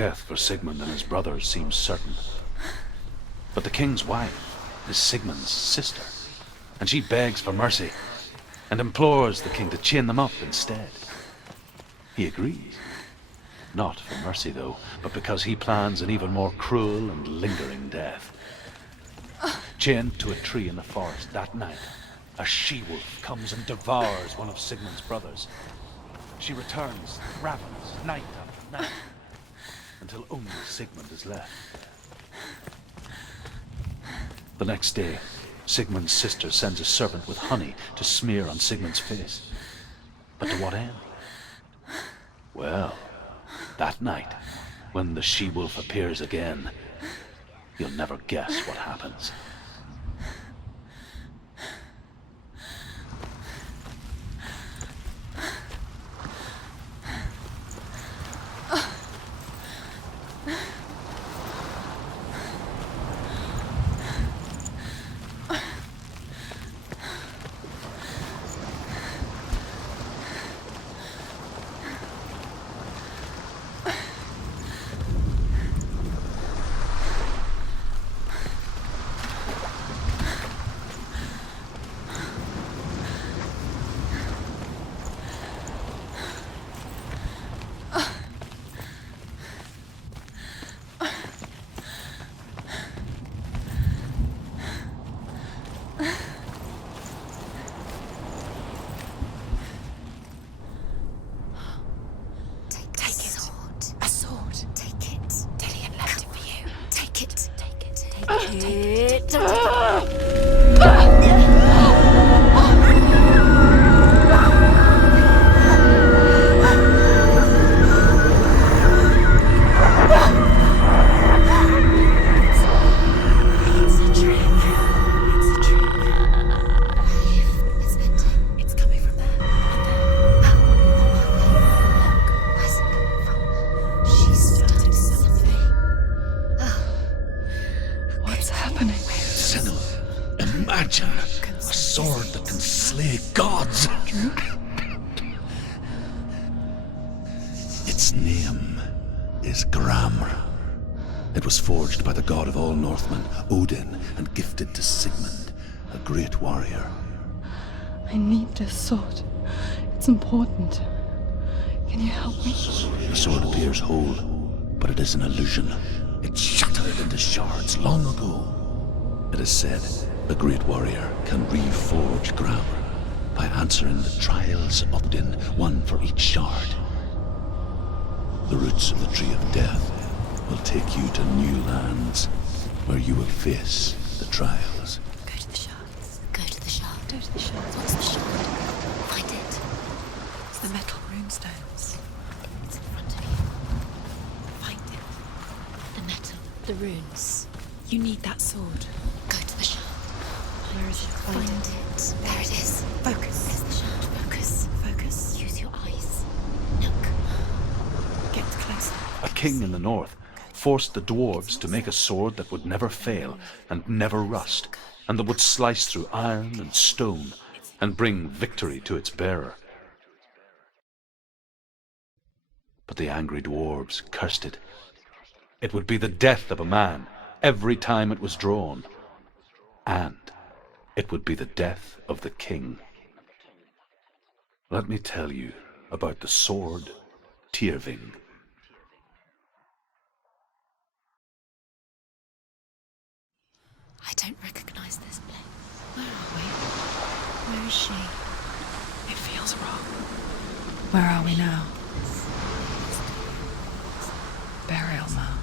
death for Sigmund and his brothers seems certain. But the king's wife is Sigmund's sister, and she begs for mercy and implores the king to chain them up instead. He agrees. Not for mercy, though, but because he plans an even more cruel and lingering death. Chained to a tree in the forest that night, a she-wolf comes and devours one of Sigmund's brothers. She returns, ravens, night after night, until only Sigmund is left. The next day, Sigmund's sister sends a servant with honey to smear on Sigmund's face. But to what end? Well, that night, when the she-wolf appears again, you'll never guess what happens. Imagine a sword that can slay gods. Its name is Gramr. It was forged by the god of all Northmen, Odin, and gifted to Sigmund, a great warrior. I need this sword. It's important. Can you help me? The sword appears whole, but it is an illusion. It shattered into shards long ago. It is said a great warrior can reforge Gramr by answering the trials of Odin, one for each shard. The roots of the Tree of Death will take you to new lands where you will face the trials. Go to the shards. Go to the shard. Go to the shard. What's the shard? Find it. It's the metal runestones. It's in front of you. Find it. The metal. The runes. You need that sword. Go to the shard. Where is it? Find it. There it is. Focus. There's the shard. Focus. Focus. Use your eyes. Look. Get closer. A king in the north forced the dwarves to make a sword that would never fail and never rust, and that would slice through iron and stone and bring victory to its bearer. But the angry dwarves cursed it. It would be the death of a man every time it was drawn, and it would be the death of the king. Let me tell you about the sword Tyrving. I don't recognize this place. Where are we? Where is she? It feels wrong. Where are we now? Burial mound.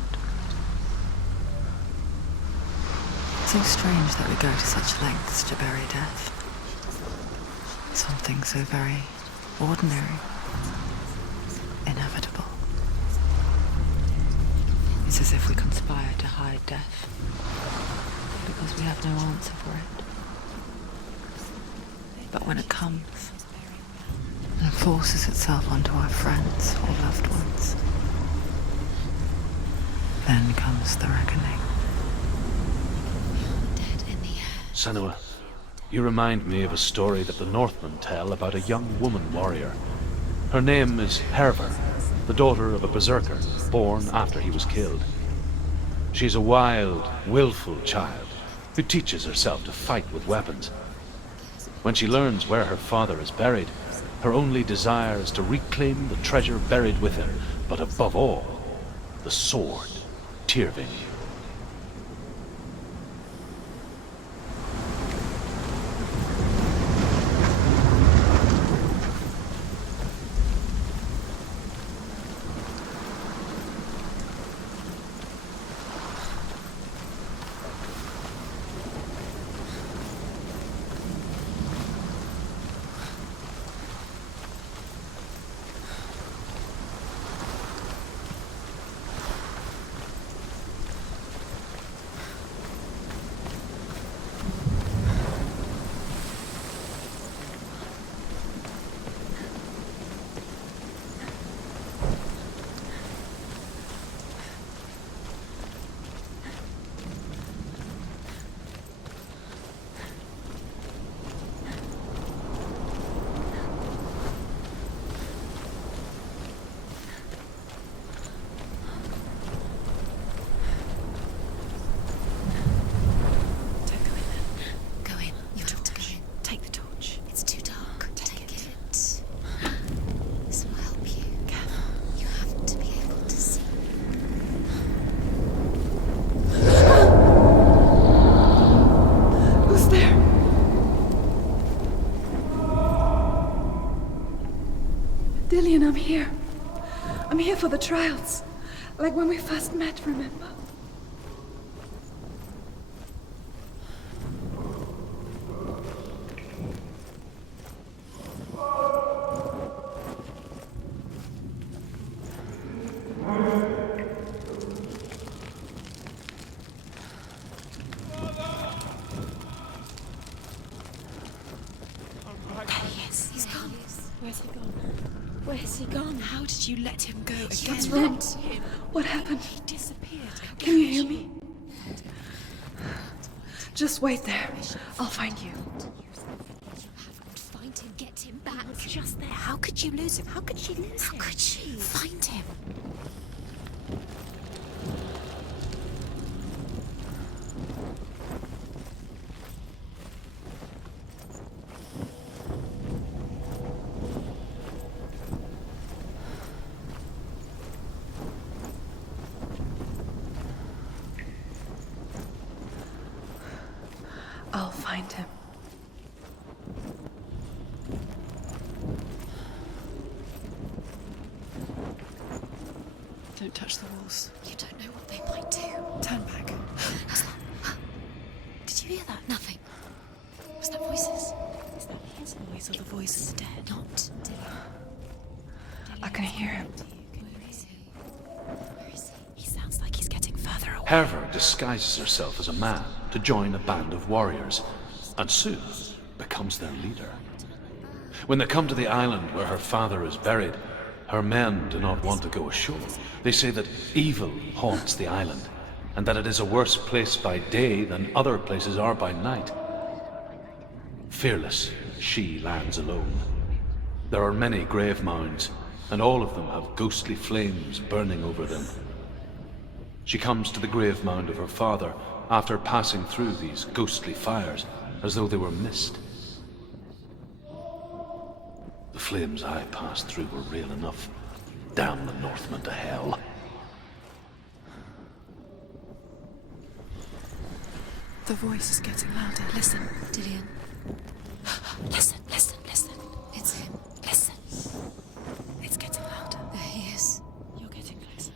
So strange that we go to such lengths to bury death. Something so very ordinary, inevitable. It's as if we conspire to hide death, because we have no answer for it. But when it comes, and forces itself onto our friends or loved ones, then comes the reckoning. Dead in the air. Senua, you remind me of a story that the Northmen tell about a young woman warrior. Her name is Hervor, the daughter of a berserker born after he was killed. She's a wild, willful child who teaches herself to fight with weapons. When she learns where her father is buried, her only desire is to reclaim the treasure buried with him, but above all, the sword, Tyrving. Dillian, I'm here. I'm here for the trials. Like when we first met, remember? Where's he gone? Where's he gone? How did you let him go again? What's wrong? What happened? He disappeared. Can you hear me? Just wait there. I'll find you. Find him, get him back. He was just there. How could you lose him? How could she lose him? How could she? Find him. I'll find him. Don't touch the walls. You don't know what they might do. Turn back. What's that? Did you hear that? Nothing. Was that voices? Is that his voice or the voice of the dead? Not Dillian. I can hear him. Where is he? Where is he? He sounds like he's getting further away. Herva disguises herself as a man to join a band of warriors, and soon becomes their leader. When they come to the island where her father is buried, her men do not want to go ashore. They say that evil haunts the island, and that it is a worse place by day than other places are by night. Fearless, she lands alone. There are many grave mounds, and all of them have ghostly flames burning over them. She comes to the grave mound of her father after passing through these ghostly fires, as though they were mist. The flames I passed through were real enough. Damn the Northmen to hell. The voice is getting louder. Listen. Dillian. Listen, listen, listen. It's him. Listen. It's getting louder. There he is. You're getting closer.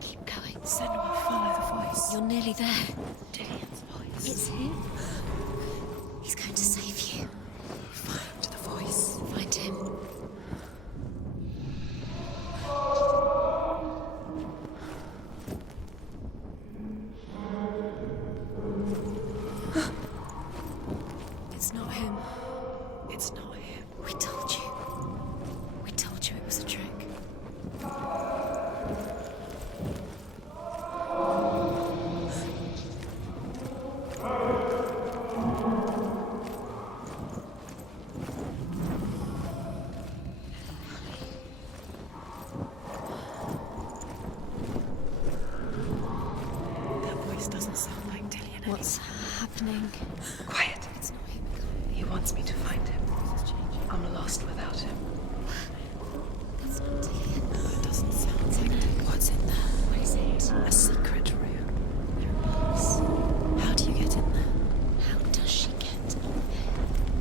Keep going. Senua, follow the voice. You're nearly there. Dillian's voice. It's him. He's going to save you. Find the voice. Find him. It's not him. It's not him. We told you. We told you it was a trick. doesn't sound like Dillian. What's happening? Quiet. It's not him. He wants me to find him. I'm lost without him. That's not Dillian. No, it doesn't sound like it. What's in there? What is it? A secret room. There are books. How do you get in there? How does she get in there?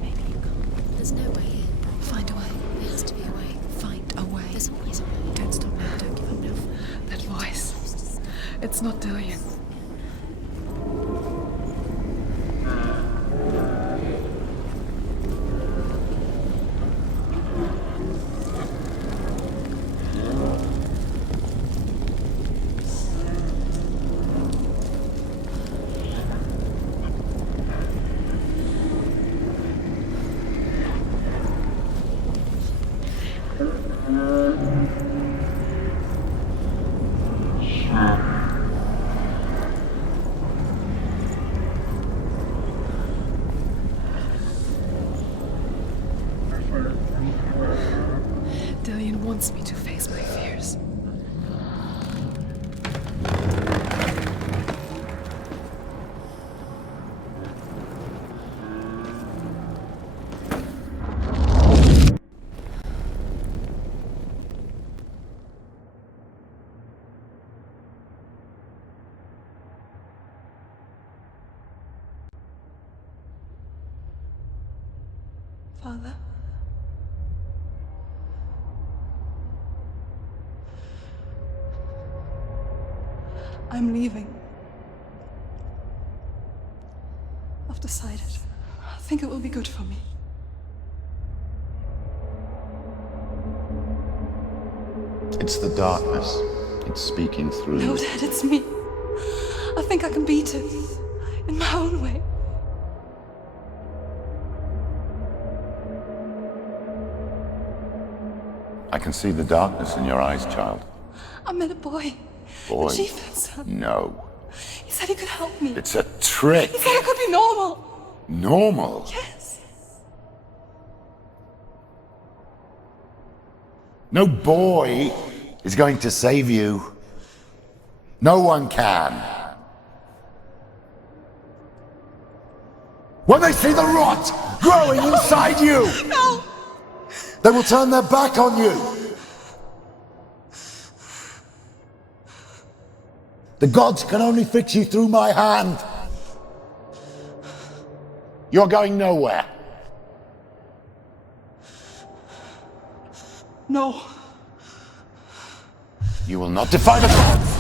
Maybe you can't. There's no way in. Find a way. There has to be a way. Find a way. There's always a way. Don't stop now. Don't give up now. That voice. It's not Dillian. Dillian wants me to face my fears. Father? I'm leaving. I've decided. I think it will be good for me. It's the darkness. It's speaking through No, you. Dad, it's me. I think I can beat it. In my own way. I can see the darkness in your eyes, child. I met a boy. Boy. The chieftain's son. No. He said he could help me. It's a trick. He said I could be normal. Normal. Yes. No boy is going to save you. No one can. When they see the rot growing inside you, No! they will turn their back on you. The gods can only fix you through my hand. You're going nowhere. No. You will not defy the gods.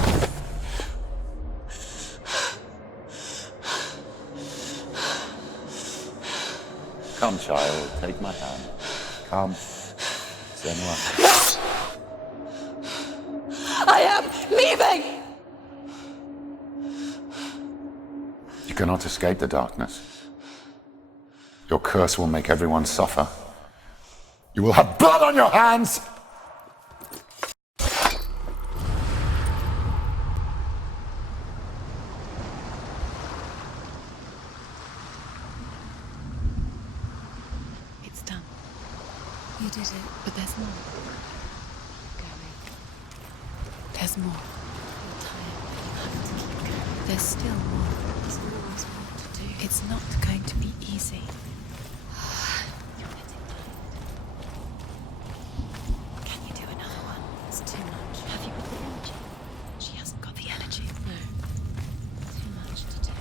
Come, child, take my hand. Come. Senua. I am leaving! You cannot escape the darkness. Your curse will make everyone suffer. You will have blood on your hands! It's done. You did it. But there's more. Going. There's more. You're tired, but you have to keep going. There's still more. There's always more to do. It's not going to be easy. You're getting tired. Can you do another one? It's too much. Have you got the energy? She hasn't got the energy. No. Too much to do.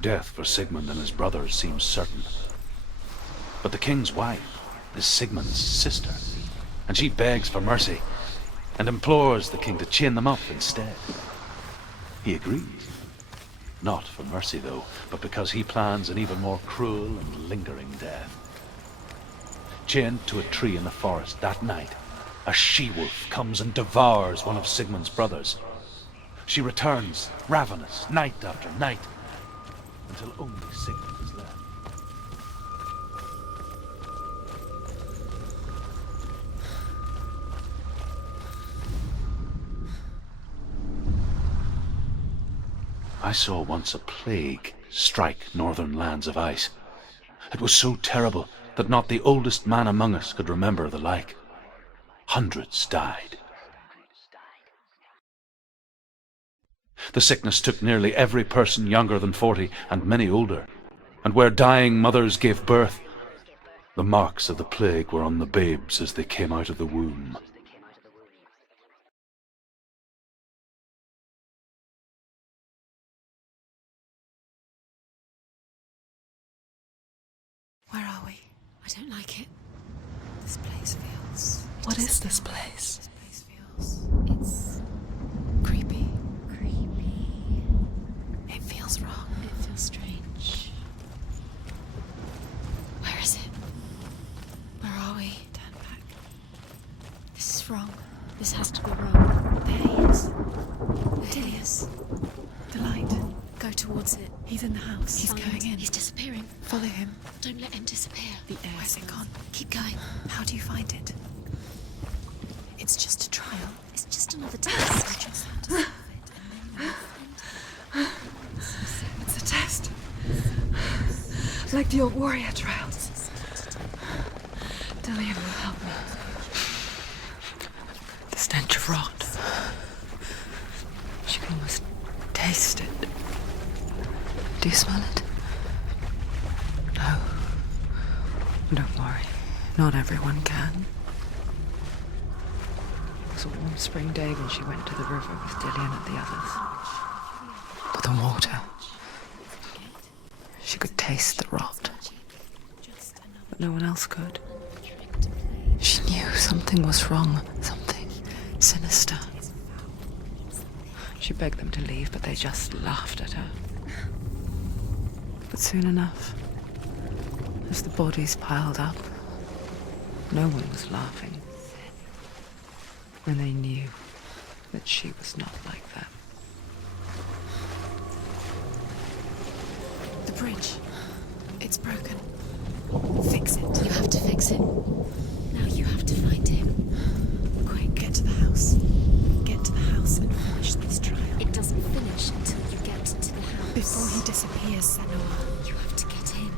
Death for Sigmund and his brothers seems certain. But the king's wife is Sigmund's sister, and she begs for mercy and implores the king to chain them up instead. He agrees, Not for mercy, though, but because he plans an even more cruel and lingering death. Chained to a tree in the forest that night, a she-wolf comes and devours one of Sigmund's brothers. She returns, ravenous, night after night, until only Sigmund is left. I saw once a plague strike northern lands of ice. It was so terrible that not the oldest man among us could remember the like. Hundreds died. The sickness took nearly every person younger than 40 and many older, and where dying mothers gave birth, the marks of the plague were on the babes as they came out of the womb. Where are we? I don't like it. This place feels... What is this place? This place feels... It's... creepy. Creepy. It feels wrong. It feels strange. Where is it? Where are we? Turn back. This is wrong. This has to be wrong. There he is. There he is. The light. Go towards it. He's in the house. He's Find- going in. He's disappearing. Follow him. Don't let him disappear. The air. Where's it gone? Keep going. How do you find it? It's just a trial. It's just another test. It's a test. Like the old warrior trials. Dillian will help me. The stench of rot. She can almost taste it. Do you smell it? No. Don't worry. Not everyone can. It was a warm spring day when she went to the river with Dillian and the others. But the water. She could taste the rot. But no one else could. She knew something was wrong. Something sinister. She begged them to leave, but they just laughed at her. But soon enough, as the bodies piled up, no one was laughing. When they knew that she was not like them. The bridge. It's broken. Fix it. You have to fix it. Now you have to find him. Quick, get to the house. Get to the house and finish this trial. It doesn't finish until you get to the house. Before he disappears, Senua. You have to get in.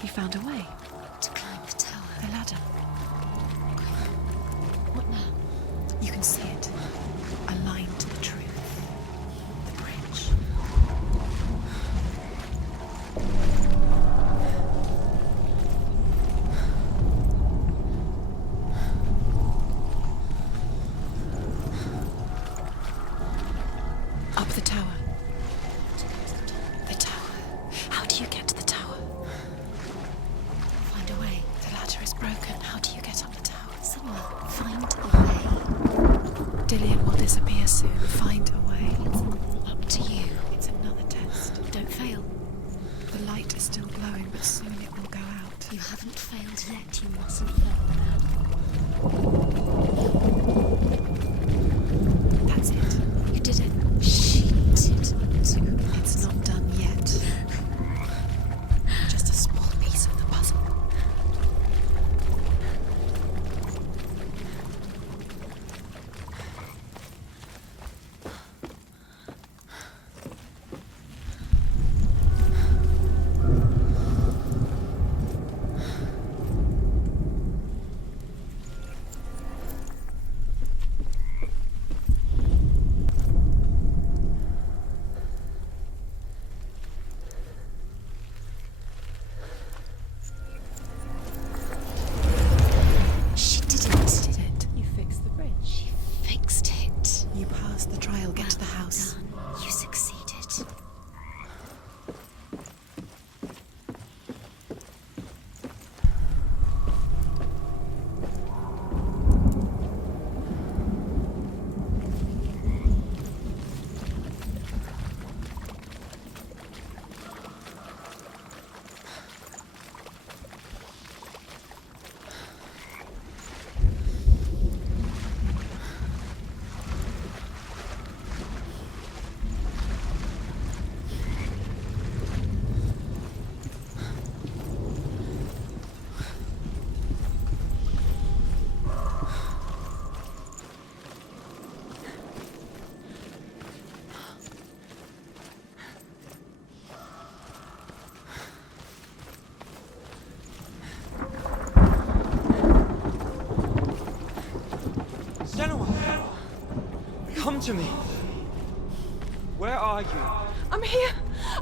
He found a way. To climb the tower. The ladder. What now? You can see it. A line to the truth. The bridge. Up the tower. The tower. How do you get to the tower? Find a way. The ladder is broken. How do you get up the tower? Someone find a way. Dillian will disappear soon. Find a way. It's up to you. It's another test. Don't fail. The light is still glowing, but soon it will go out. You haven't failed yet. You mustn't fail now. That's it. You did it. She did it. It's not done yet. Just a Come to me. Where are you? I'm here.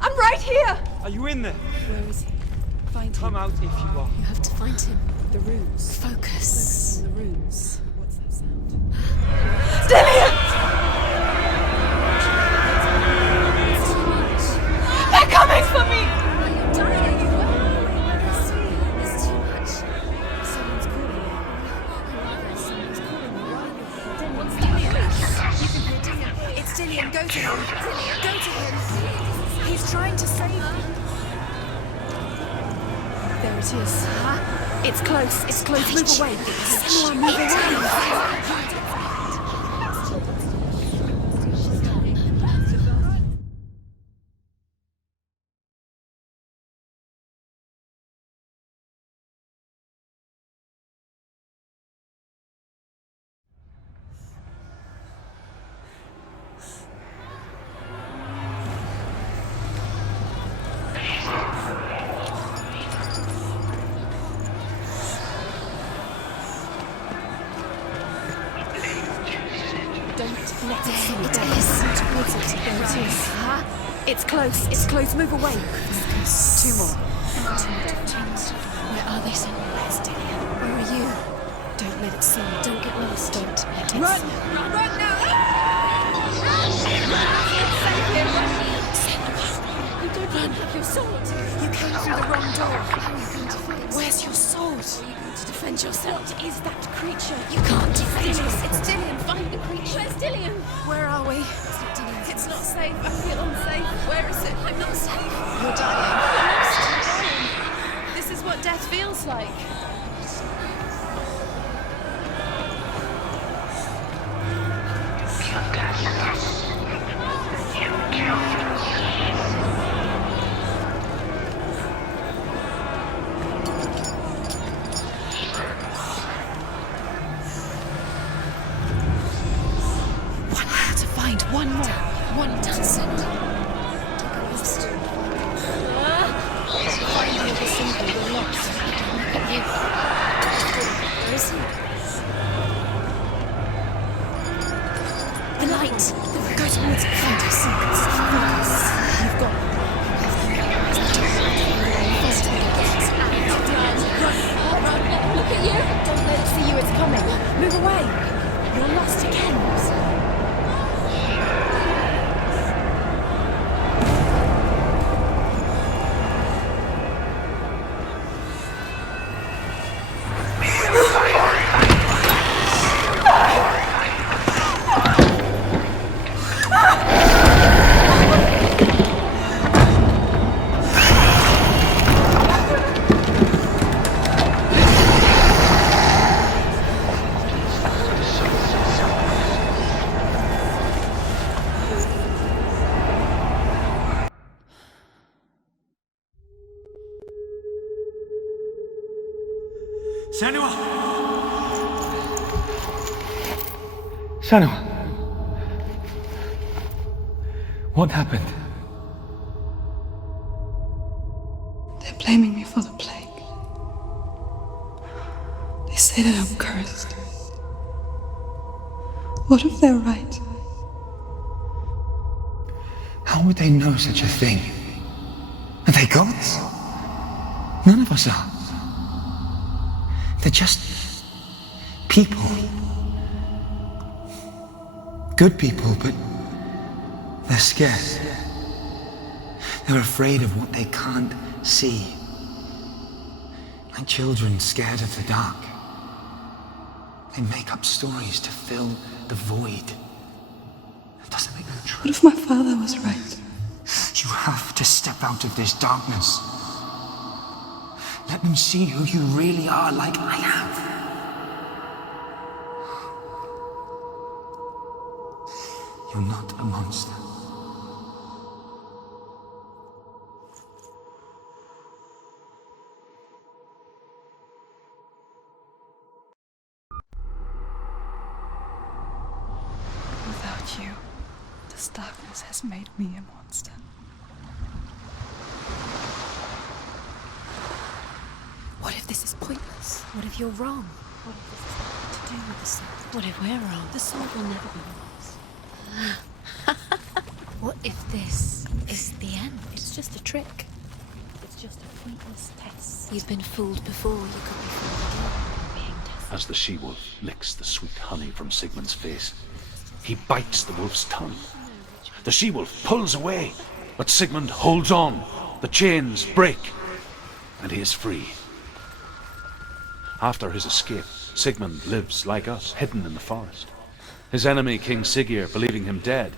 I'm right here. Are you in there? Where is he? Find him. Come out if you are. You have to find him. The runes. Focus. The runes. What's that sound? Dillian! They're coming for me! Are you dying? There's too much. Someone's calling you. Someone's calling you. What's that? You can hear Dillian. It's Dillian. Go to him. Dillian, go to him. He's trying to save you. There it is. It's close. It's close. Move away. Senua, move away. It's close. It's close. Move away. Focus. Two more. Where are they? Where's Dillian? Where are you? Don't let it see you. Don't get lost. Don't let it see you. Run now! Save him! You don't even have your sword. You came through the wrong door. How are you going to fight? Where's your sword? Are you going to defend yourself? What is that creature? You can't defend yourself. It's Dillian. Find the creature. Where's Dillian? Where are we? It's not safe. I feel unsafe. Where is it? I'm not safe. You're dying. I'm dying. This is what death feels like. One more. One dozen. Don't get lost. Find me the symbol. You're lost. Look at you. Where is he? The light. Go towards it. Find us. Focus. You've got it. Run. Look at you. Don't let it see you. It's coming. Move away. You're lost again. Senua! Senua! What happened? They're blaming me for the plague. They say that I'm cursed. What if they're right? How would they know such a thing? Are they gods? None of us are. They're just people. Good people, but they're scared. They're afraid of what they can't see. Like children scared of the dark. They make up stories to fill the void. That doesn't make them true. What if my father was right? You have to step out of this darkness. Let them see who you really are, like I have. You're not a monster. Without you, this darkness has made me a monster. What if this is pointless? What if you're wrong? What if this has nothing to do with the sword? What if we're wrong? The sword will never be yours. What if this is the end? It's just a trick. It's just a pointless test. You've been fooled before, you could be fooled again. Being tested. As the she-wolf licks the sweet honey from Sigmund's face, he bites the wolf's tongue. The she-wolf pulls away, but Sigmund holds on. The chains break, and he is free. After his escape, Sigmund lives like us, hidden in the forest. His enemy, King Siggeir, believing him dead,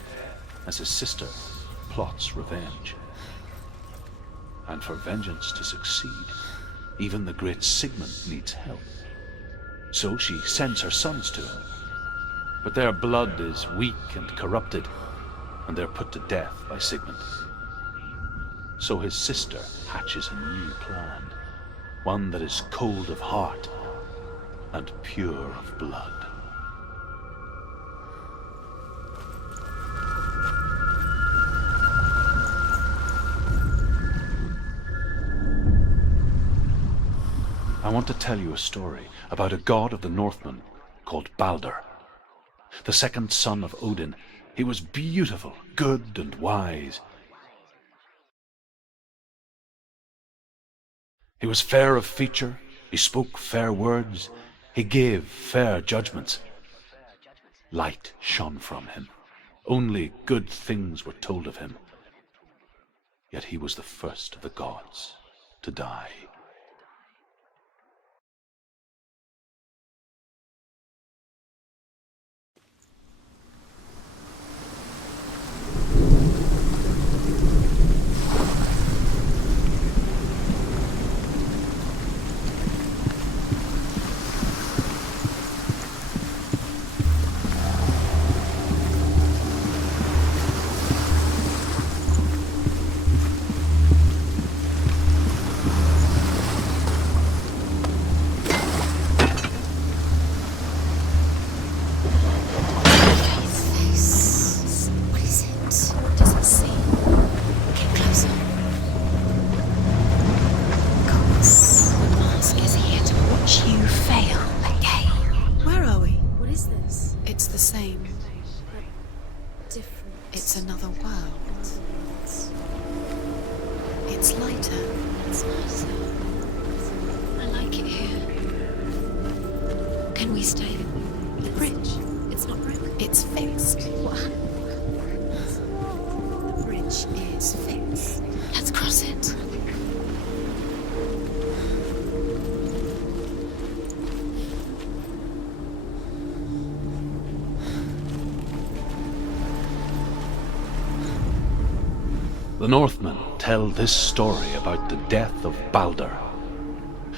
as his sister plots revenge. And for vengeance to succeed, even the great Sigmund needs help. So she sends her sons to him. But their blood is weak and corrupted, and they're put to death by Sigmund. So his sister hatches a new plan, one that is cold of heart and pure of blood. I want to tell you a story about a god of the Northmen called Balder. The second son of Odin, he was beautiful, good, and wise. He was fair of feature, he spoke fair words, he gave fair judgments. Light shone from him. Only good things were told of him. Yet he was the first of the gods to die. It's another world. It's lighter. It's nicer. I like it here. Can we stay? The bridge. It's not broken. It's fixed. What? The bridge is fixed. Let's cross it. The Northmen tell this story about the death of Balder.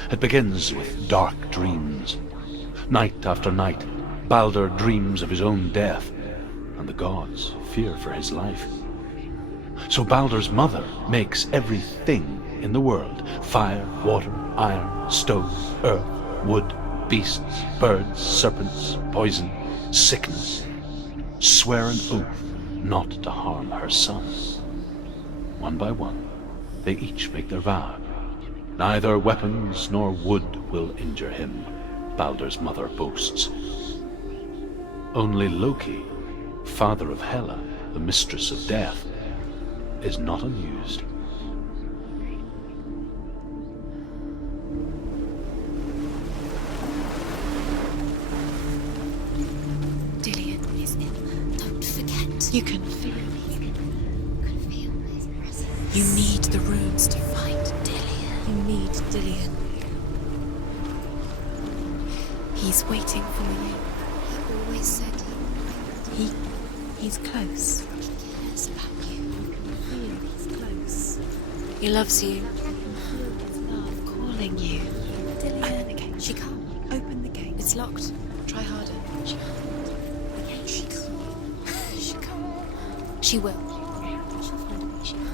It begins with dark dreams. Night after night, Balder dreams of his own death, and the gods fear for his life. So Balder's mother makes everything in the world: fire, water, iron, stone, earth, wood, beasts, birds, serpents, poison, sickness, swear an oath not to harm her son. One by one, they each make their vow. Neither weapons nor wood will injure him, Balder's mother boasts. Only Loki, father of Hela, the mistress of death, is not amused. Dillion is in. Don't forget. You can feel it. You need the runes to find Dillion. You need Dillion. He's waiting for you. He always said he's close. He cares about you. You can feel he's close. He loves you. You can feel his love calling you. Dillion. Open the gate. She can't. Open the gate. It's locked. Try harder. She can't. The gate. She can't. She can't. She will. She'll find a way. She can't.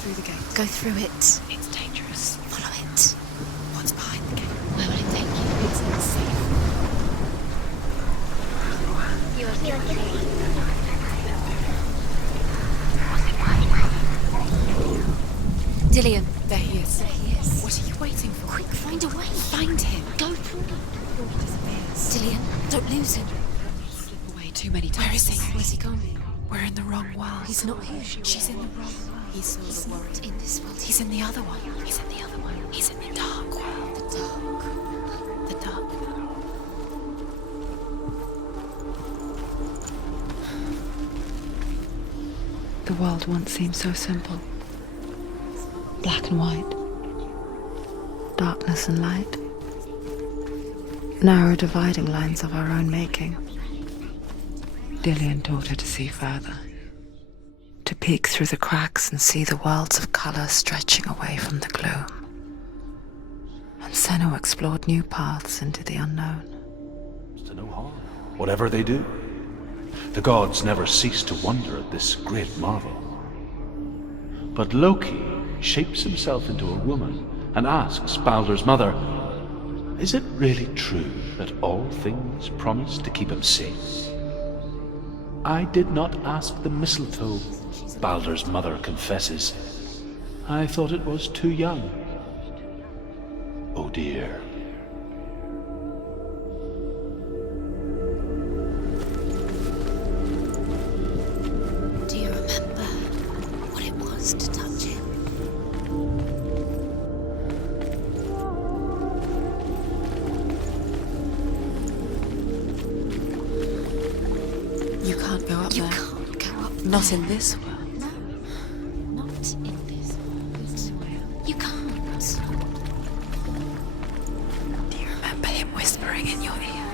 through the gate. Go through it. It's dangerous. Follow it. What's behind the gate? Where will it take you? It's not safe. Dillion. There he is. There he is. What are you waiting for? Quick, find a way. Find him. Go through. He disappears. Dillion, don't lose him. Slip away too many times. Where is he? Where's he gone? We're in the wrong world. He's not here. She's in the wrong world. He's He's not in this world. He's in the other one. He's in the other one. He's in the dark world. the dark. The dark. The world once seemed so simple. Black and white. Darkness and light. Narrow dividing lines of our own making. Dillion taught her to see further. To peek through the cracks and see the worlds of colour stretching away from the gloom. And Senua explored new paths into the unknown. To no harm, whatever they do. The gods never cease to wonder at this great marvel. But Loki shapes himself into a woman and asks Baldur's mother, is it really true that all things promise to keep him safe? I did not ask the mistletoe, Baldur's mother confesses. I thought it was too young. Oh dear. Do you remember what it was to touch him? You can't go up You there. can't go up. Not in this world. No, not in this world. You can't. Do you remember him whispering in your ear?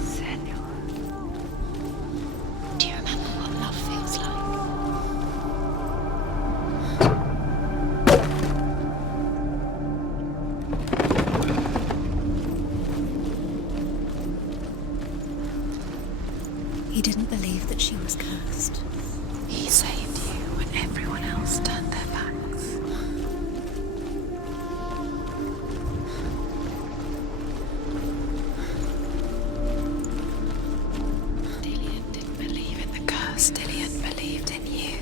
Senua. Do you remember what love feels like? He didn't believe that she was cursed. He saved you when everyone else turned their backs. Dillion didn't believe in the curse. Dillion believed in you.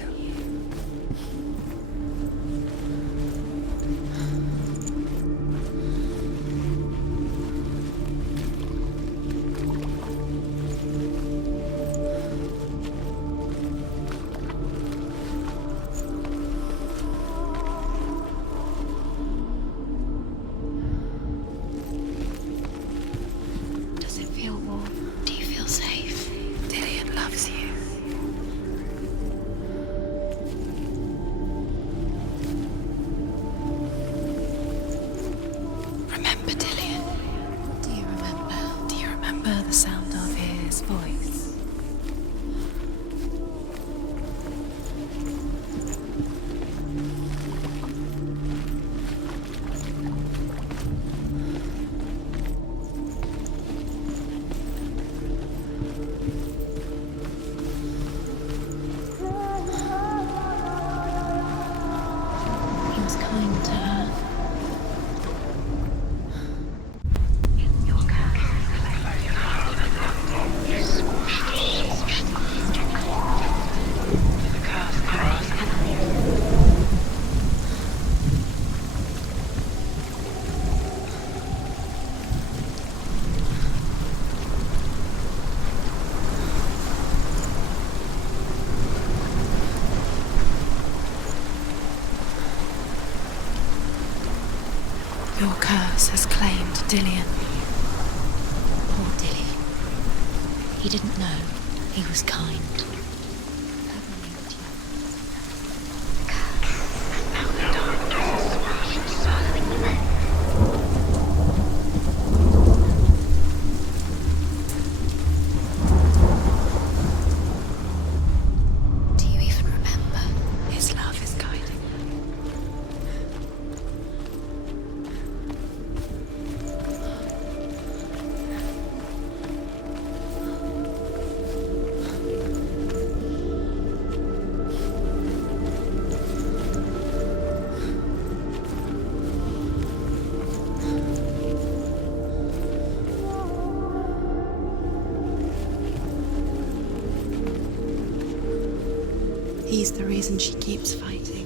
Does it feel warm? Do you feel safe? Dillion loves you. Remember Dillion? What do you remember? Do you remember the sound of his voice? He was kind to her. Your curse has claimed Dillion. Poor Dilly. He didn't know he was kind. Do you even remember? His love is guiding. the reason she keeps fighting.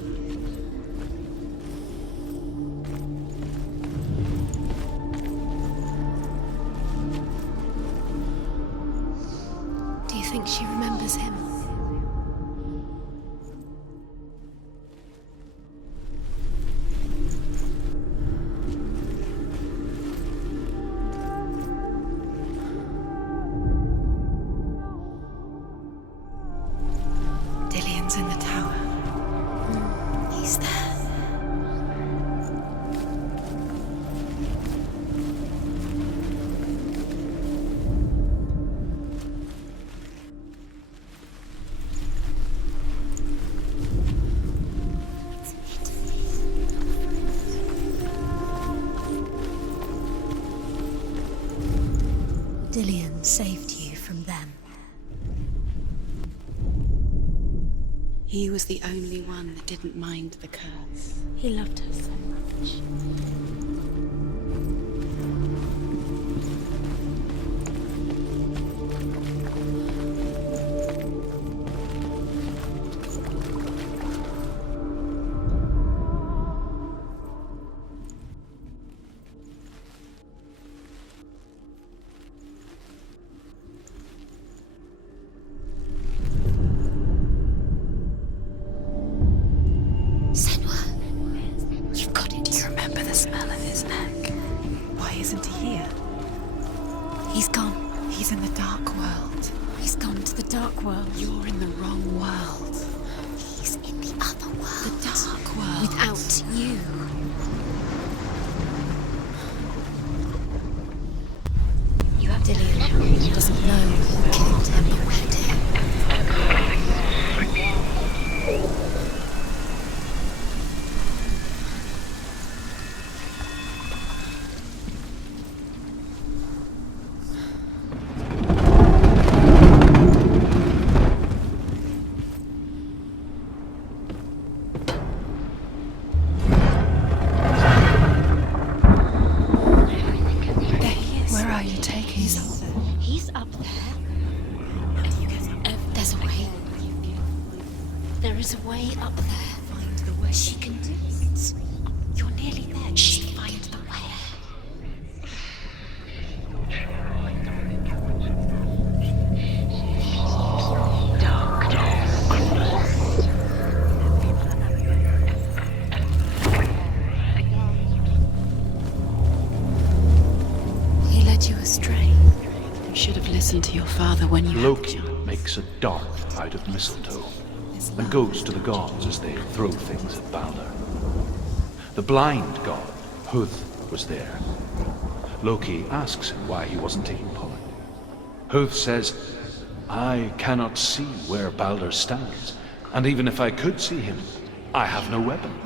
Do you think she remembers him? Dillian's in the tower. He's there. Dillian saved you from them. He was the only one that didn't mind the curse. He loved her so much. Senua, you've got it. Do you remember the smell of his neck? Why isn't he here? He's gone. He's in the dark world. He's gone to the dark world. You're in the wrong world. He's in the other world. The dark world. Without you. You have Dillian. He doesn't know who killed him already. Where are you taking us? He's up there. There's a way. There is a way up there. Find the way. She can do it. You're nearly there. She find the way. He led you astray. You should have listened to your father when you Loki had the chance. makes a dart out of mistletoe and goes to the gods as they throw things at Balder. The blind god, Huth, was there. Loki asks him why he wasn't taking part. Huth says, I cannot see where Balder stands, and even if I could see him, I have no weapon.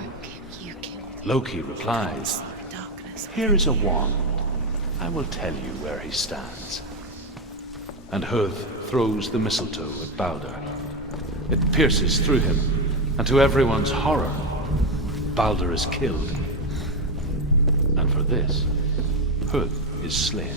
Loki replies, here is a wand. I will tell you where he stands. And Huth throws the mistletoe at Balder. It pierces through him, and to everyone's horror, Balder is killed. And for this, Huth is slain.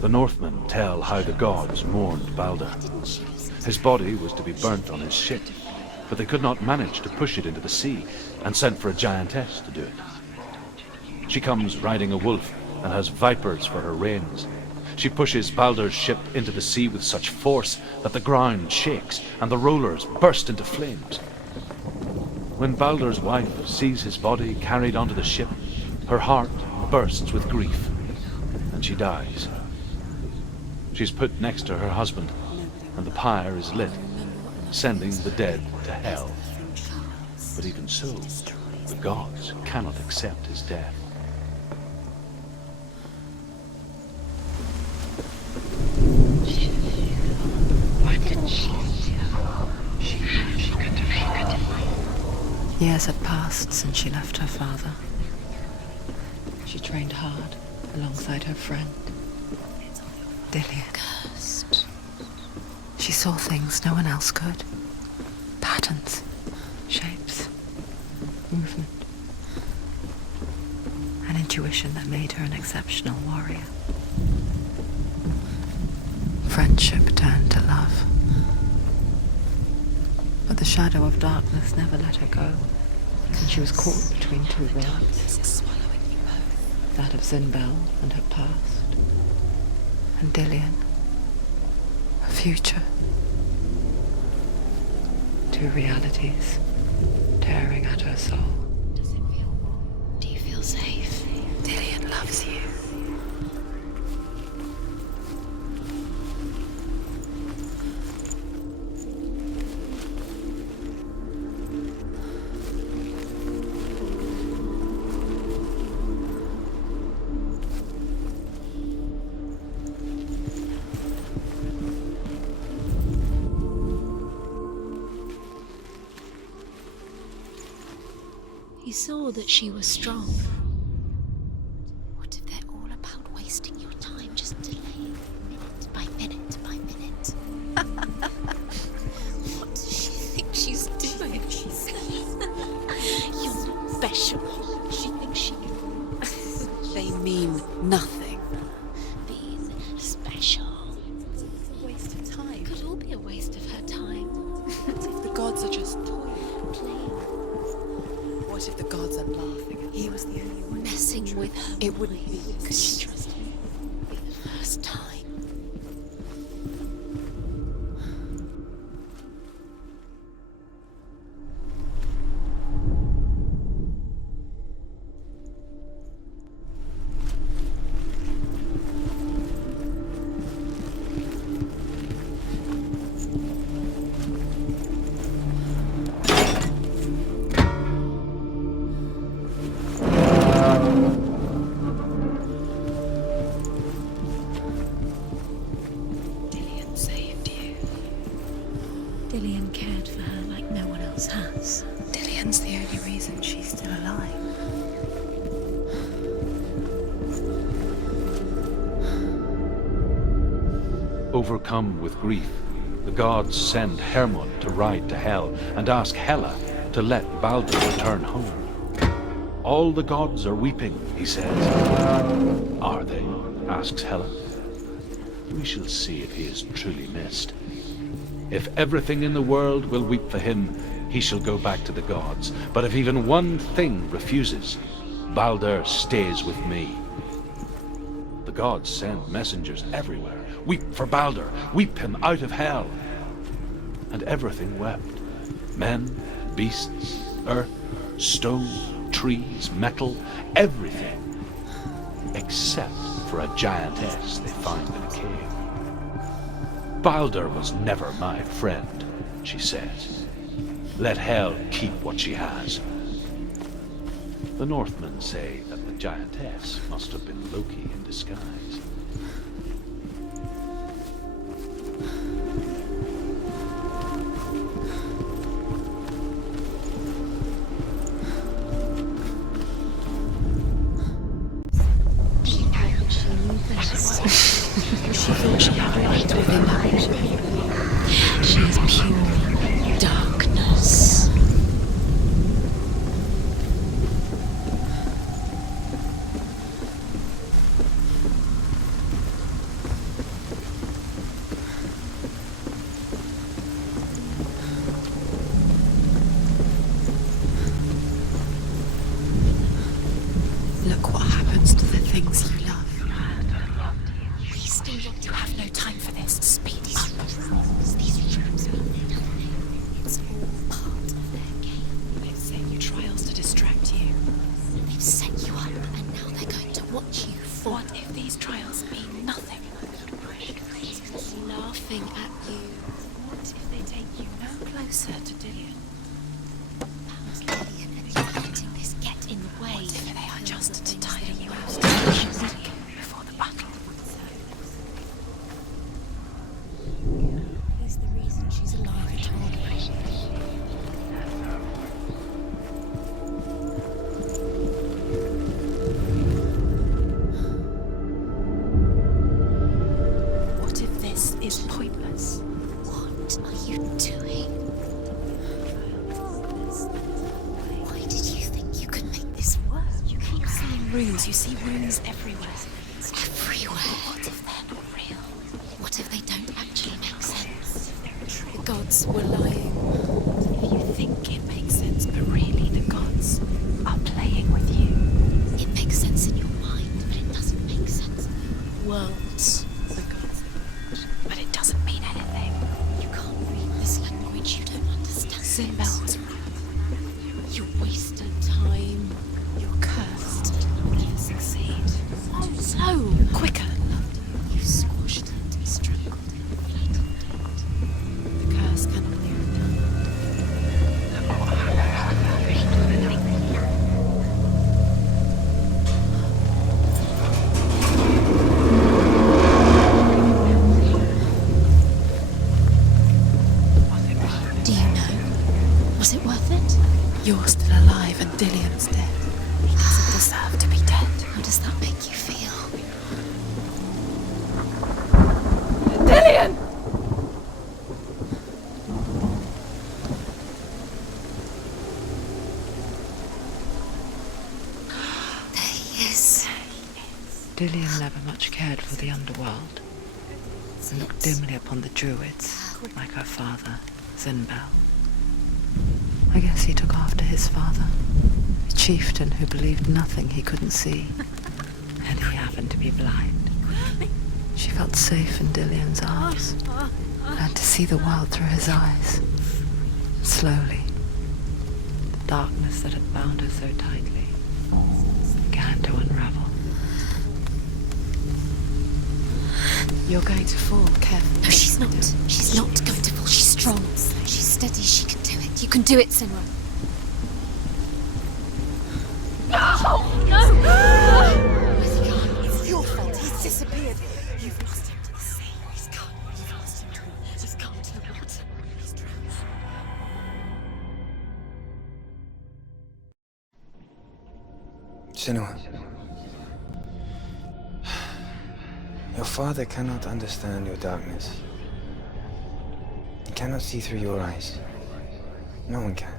The Northmen tell how the gods mourned Balder. His body was to be burnt on his ship, but they could not manage to push it into the sea, and sent for a giantess to do it. She comes riding a wolf and has vipers for her reins. She pushes Balder's ship into the sea with such force that the ground shakes and the rollers burst into flames. When Balder's wife sees his body carried onto the ship, her heart bursts with grief, and she dies. She's put next to her husband, and the pyre is lit, sending the dead to hell. But even so, the gods cannot accept his death. Years had passed since she left her father. She trained hard alongside her friend. Dillian. Cursed. She saw things no one else could. Patterns, shapes, movement. And in intuition that made her an exceptional warrior. Friendship turned to love. But the shadow of darkness never let her go, and she was caught between two worlds. That of Zinbel and her past, and Dillian, her future. Two realities tearing at her soul. Does it feel warm? Do you feel safe? Dillian loves you. He saw that she was strong. What if they're all about wasting your time, just delaying minute by minute by minute? What does she think she's doing? You're special. She thinks she can. They mean nothing. Being special. It's a waste of time. Could all be a waste of her time. What if the gods are just toying? Playing. What if the gods are laughing and he was the only one Messing with her. It wouldn't be. Could she trust him? For the first time. Dillian saved you. Dillian cared for her like no one else has. Dillian's the only reason she's still alive. Overcome with grief, the gods send Hermod to ride to Hell and ask Hela to let Baldur return home. All the gods are weeping, he says. Are they? Asks Hela. We shall see if he is truly missed. If everything in the world will weep for him, he shall go back to the gods. But if even one thing refuses, Baldur stays with me. The gods send messengers everywhere. Weep for Baldur, weep him out of hell. And everything wept. Men, beasts, earth, stone, trees, metal, everything. Except for a giantess they find in a cave. Baldur was never my friend, she says. Let Hel keep what she has. The Northmen say that the giantess must have been Loki in disguise. She thought she had light within her. She is pure darkness. Look what happens to the things you love. You have no time for this. Speed up. These rooms are nothing. It's all part of their game. They've set you trials to distract you. They've set you up, and now they're going to watch you fall. What if these trials mean nothing? Laughing at you. What if they take you no closer to Dillian? How's Lillian and you letting this get in the way? What if they are just to tire you out before the battle? He's the reason she's alive at all. What if this is pointless? What are you doing? Why did you think you could make this work? You keep saying runes. You see runes everywhere. Everywhere. What if they're not real? What if they don't actually make sense? The gods were lying. If you think it makes sense, but really the gods are playing with you. It makes sense in your mind, but it doesn't make sense. Worlds. The gods. But it doesn't mean anything. You can't read this language. You don't understand. Sinbel was right. You're wasting time. You're cursed. You'll never succeed. Oh no! Quicker! You squashed it, strangled it, flattened it. The curse cannot be undone. Do you know? Was it worth it? You're still alive and Dillion's dead. He doesn't deserve to be dead. How does that make you feel? Dillion! There he is. Dillion never much cared for the underworld, and looked dimly upon the druids, like her father, Sinbel. I guess he took after his father, a chieftain who believed nothing he couldn't see, and he happened to be blind. She felt safe in Dillion's arms, learned to see the world through his eyes. Slowly, the darkness that had bound her so tightly began to unravel. You're going to fall, careful. No, she's not. She's not going to fall. She's strong. She's steady. She can do it. You can do it, Senua. Where's he gone? It's your fault. He's disappeared. You've lost him to the sea. He's gone. You've lost him to the... He's gone to the water. He's drowned. Senua. Your father cannot understand your darkness. He cannot see through your eyes. No one can.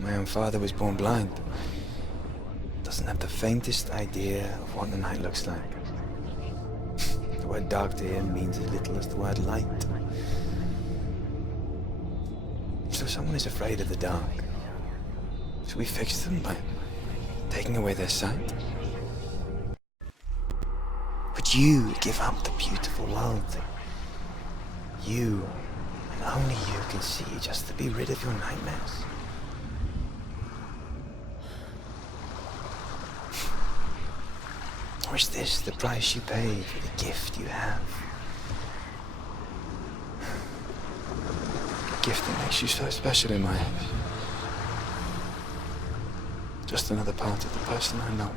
My own father was born blind. Doesn't have the faintest idea of what the night looks like. The word dark to him means as little as the word light. So someone is afraid of the dark. Should we fix them by taking away their sight? Would you give up the beautiful world that you, and only you, can see just to be rid of your nightmares? Or is this the price you pay for the gift you have? A gift that makes you so special in my eyes. Just another part of the person I love.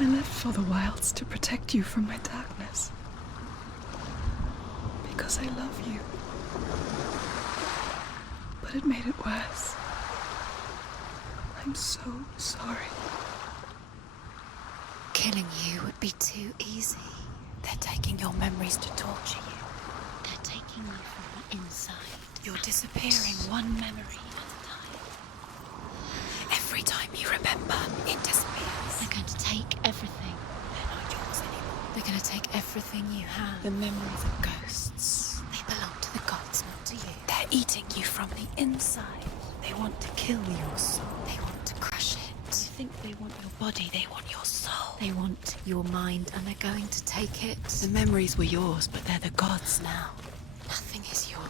I left for the wilds to protect you from my darkness. Because I love you. But it made it worse. I'm so sorry. Killing you would be too easy. They're taking your memories to torture you. They're taking you from the inside. You're disappearing one memory at a time. Every time you remember, it disappears. They're going to take everything. They're not yours anymore. They're going to take everything you have. The memories of ghosts. They belong to the gods, not to you. They're eating you from the inside. They want to kill your soul. They want to crush it. You think they want your body, they want your soul. They want your mind, and they're going to take it. The memories were yours, but they're the gods now. Nothing is yours